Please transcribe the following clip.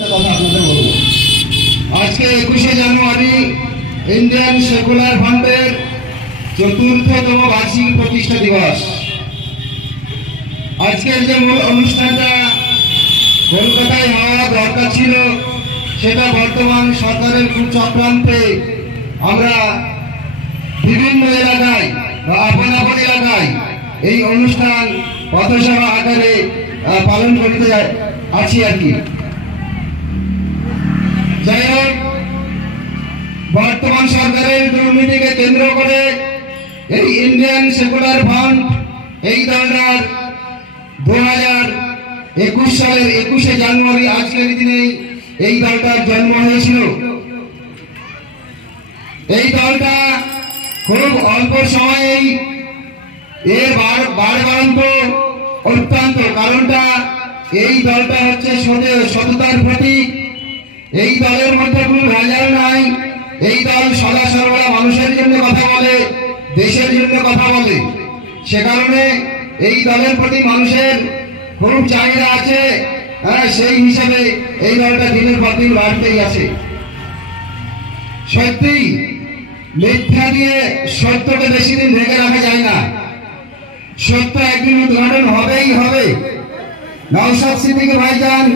কথা আপনাদের বলবো। আজকে 21শে জানুয়ারি ইন্ডিয়ান সেকুলার ফ্রন্টের ৪র্থতম বার্ষিক প্রতিষ্ঠা দিবস। আজকের যে মূল অনুষ্ঠানটা কলকাতায় হওয়া দরকার ছিল, সেটা বর্তমান সরকারের কুচক্রান্তে আমরা বিভিন্ন এলাকায় বা আপন আপন এলাকায় এই অনুষ্ঠান পথসভা আকারে পালন করতে আছি আর কি। যাই হোক, বর্তমান সরকারের দুর্নীতিকে কেন্দ্র করে এই ইন্ডিয়ান সেকুলার ফ্রন্ট এই দলটার 2021 সালের 21শে জানুয়ারি আজকের দিনে এই দলটার জন্ম হয়েছিল। এই দলটা খুব অল্প সময়েই এর বাড়বাড়ন্ত অত্যন্ত কারণটা, এই দলটা হচ্ছে সততার প্রতীক। এই দলের মধ্যে কোনো ভেজাল নাই। এই দল সদা সর্বদা মানুষের জন্য কথা বলে, দেশের জন্য কথা বলে। সে কারণে এই দলের প্রতি মানুষের খুব চাহিদা আছে। সেই হিসাবে এই দলটা দিনের পর দিন বাড়তেই আছে। সত্যি মিথ্যা দিয়ে সত্যকে বেশি দিন ঢেকে রাখা যায় না। সত্য একদিন উদ্ঘাটন হবেই হবে। নওশাদ সিদ্দিকী ভাইজান